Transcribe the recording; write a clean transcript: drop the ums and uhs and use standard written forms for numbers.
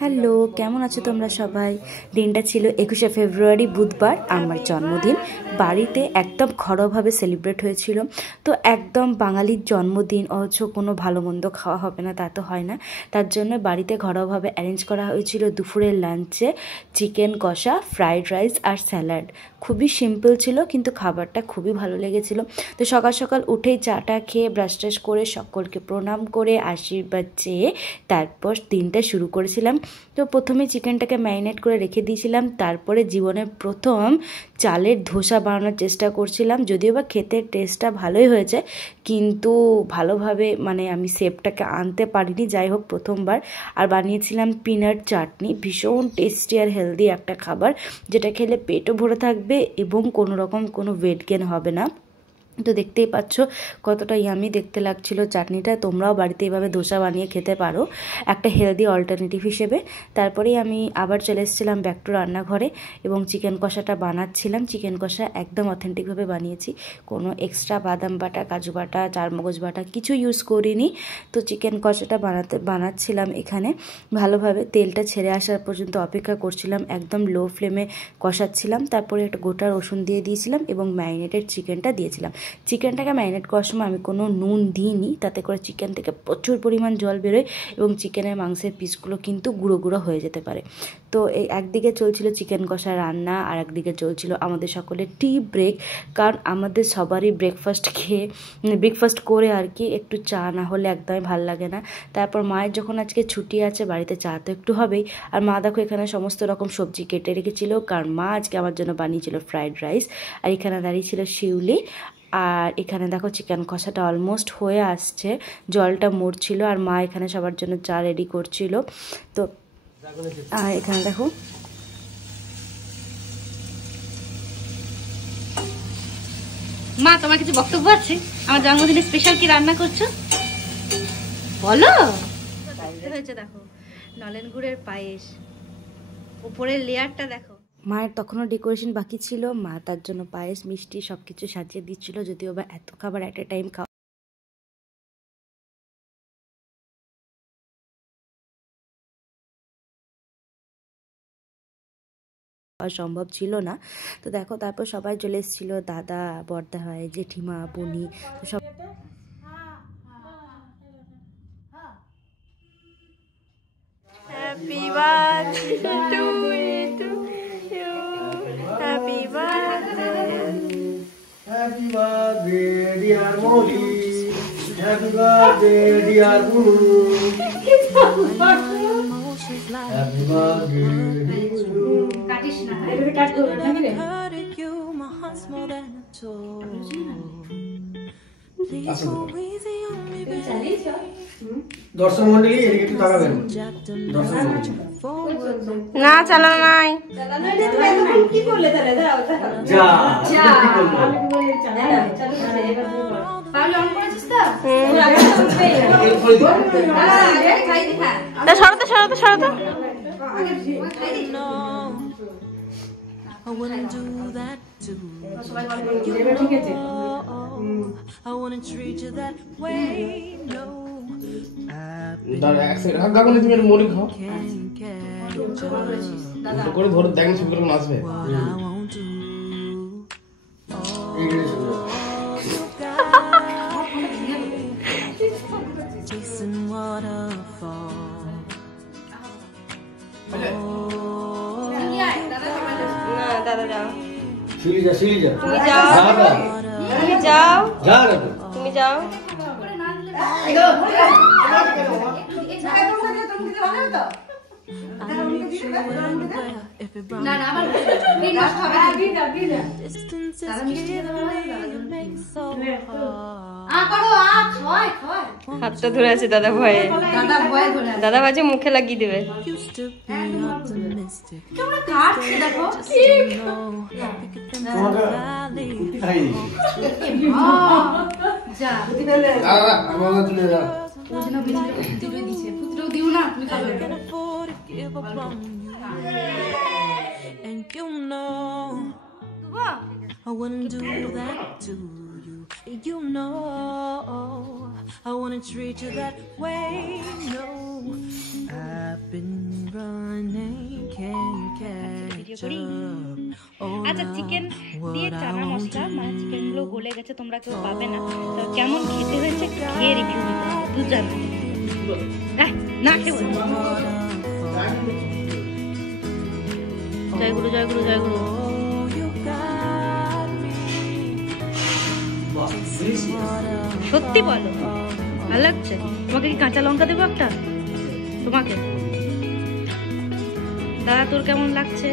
Hello, কেমন আছো তোমরা সবাই? দিনটা ছিল 21শে ফেব্রুয়ারি বুধবার, আমার জন্মদিন। বাড়িতে একদম ঘরোয়াভাবে সেলিব্রেট হয়েছিল। তো একদম বাঙালির জন্মদিন অথচ কোনো ভালো মন্দ খাওয়া হবে না তা তো হয় না। তার জন্য বাড়িতে ঘরোয়াভাবে অ্যারেঞ্জ করা হয়েছিল দুপুরের লাঞ্চে চিকেন কষা, ফ্রাইড রাইস আর স্যালাড। খুবই সিম্পল ছিল কিন্তু খাবারটা খুবই ভালো লেগেছিল। তো সকাল সকাল উঠেই চাটা খেয়ে ব্রাশ ট্রাশ করে সকলকে প্রণাম করে আশীর্বাদ চেয়ে তারপর দিনটা শুরু করেছিলাম। তো প্রথমে চিকেনটাকে ম্যারিনেট করে রেখে দিয়েছিলাম, তারপরে জীবনের প্রথম চালের ধোসা বানানোর চেষ্টা করছিলাম। যদিও বা খেতে টেস্টটা ভালোই হয়েছে কিন্তু ভালোভাবে আমি শেপটাকে আনতে পারিনি। যাই হোক, প্রথমবার। আর বানিয়েছিলাম পিনাট চাটনি, ভীষণ টেস্টি আর হেলদি একটা খাবার, যেটা খেলে পেটও ভরে থাকবে এবং কোনো ওয়েট গেন হবে না। তো দেখতেই পাচ্ছ কতটা ইয়ামি দেখতে লাগছিল চাটনিটা। তোমরাও বাড়িতে এইভাবে ধোসা বানিয়ে খেতে পারো একটা হেলদি অল্টারনেটিভ হিসেবে। তারপরেই আমি আবার চলে এসেছিলাম ব্যাক টু রান্নাঘরে এবং চিকেন কষাটা বানাচ্ছিলাম। চিকেন কষা একদম অথেন্টিকভাবে বানিয়েছি, কোনো এক্সট্রা বাদাম বাটা, কাজু বাটা, চারমগজ বাটা কিছু ইউজ করিনি। তো চিকেন কষাটা বানাচ্ছিলাম এখানে ভালোভাবে। তেলটা ছেড়ে আসার পর্যন্ত অপেক্ষা করছিলাম, একদম লো ফ্লেমে কষাচ্ছিলাম। তারপরে একটা গোটা রসুন দিয়ে দিয়েছিলাম এবং ম্যারিনেটেড চিকেনটা দিয়েছিলাম। চিকেনটাকে ম্যারিনেট করার সময় আমি কোনো নুন দিইনি, তাতে করে চিকেন থেকে প্রচুর পরিমাণ জল বেরোয় এবং চিকেনের মাংসের পিসগুলো কিন্তু গুঁড়ো গুঁড়ো হয়ে যেতে পারে। তো এই একদিকে চলছিল চিকেন কষা রান্না আর একদিকে চলছিল আমাদের সকলের টি ব্রেক। কারণ আমাদের সবারই ব্রেকফাস্ট করে আর কি একটু চা না হলে একদমই ভাল লাগে না। তারপর মায়ের যখন আজকে ছুটি আছে বাড়িতে চা তো একটু হবেই। আর মা দেখো এখানে সমস্ত রকম সবজি কেটে রেখেছিল, কারণ মা আজকে আমার জন্য বানিয়েছিল ফ্রাইড রাইস। আর এখানে দাঁড়িয়ে ছিল শিউলি। আর এখানে দেখো চিকেন কষাটা অলমোস্ট হয়ে আসছে, জলটা মরছিল আর মা এখানে সবার জন্য চা রেডি করছিল। তো এখানে দেখো মা, তোমার কিছু বক্তব্য আছে? আমার জন্মদিনে স্পেশাল কি রান্না করছো বলো। হয়েছে দেখো, নলেন গুড়ের পায়েস, উপরের লেয়ারটা দেখো। মায়ের তখনও ডেকোরেশন বাকি ছিল, মা তার জন্য পায়েস মিষ্টি সব কিছু সাজিয়ে দিচ্ছিল। যদিও বা এত খাবার অ্যাট এ টাইম খাওয়া সম্ভব ছিল না। তো দেখো তারপর সবাই চলে এসেছিল, দাদা, বড়দা হয়, জেঠিমা, বোনি, তো সব Happy birthday to you. Happy birthday. Happy birthday, dear Molly. Happy birthday, dear Guru. Happy birthday to you. দর্শক মন্ডলী এদিকে একটু তাকাবেন। না চালানো নাই। কি করলে তাহলে দাও যা যা আমি কি বলি চালু করে এবার তাহলে অন করেছিস তো আগে খাই দেখা তা সরতে আগে খাই দি। I wouldn't do that to you. I wouldn't treat you that way, no. দাদা এক সেকেন্ড হাত দাও, তুমি একটু মরি খাও দাদা করে ধরে দেখেন শুরু করে নাচবে। Chasing waterfall. দাদা যাও, শিলি যা তুমি যাও, তুমি যাও। হাতটা ধরে আছে দাদা ভয়ে, দাদা ভাজে মুখে লাগিয়ে দেবে। And you know I wouldn't do that to you. You know I wanna treat you that way. No, I've been running, can't catch up. Oh, আচ্ছা, চিকেন দিয়ে চানা মশলা, মানে চিকেন গুলো গলে গেছে, তোমরা কেউ পাবে না। তো কেমন খেতে হয়েছে খেয়ে রিভিউ দিতে হবে, দুজন না খেয়ে বলবো। জয়গুরু জয়গুরু জয়গুরু। সত্যি বলো, ভালো লাগছে? তোমাকে কি কাঁচা লঙ্কা দেবো একটা? তোমাকে দাদা, তোর কেমন লাগছে?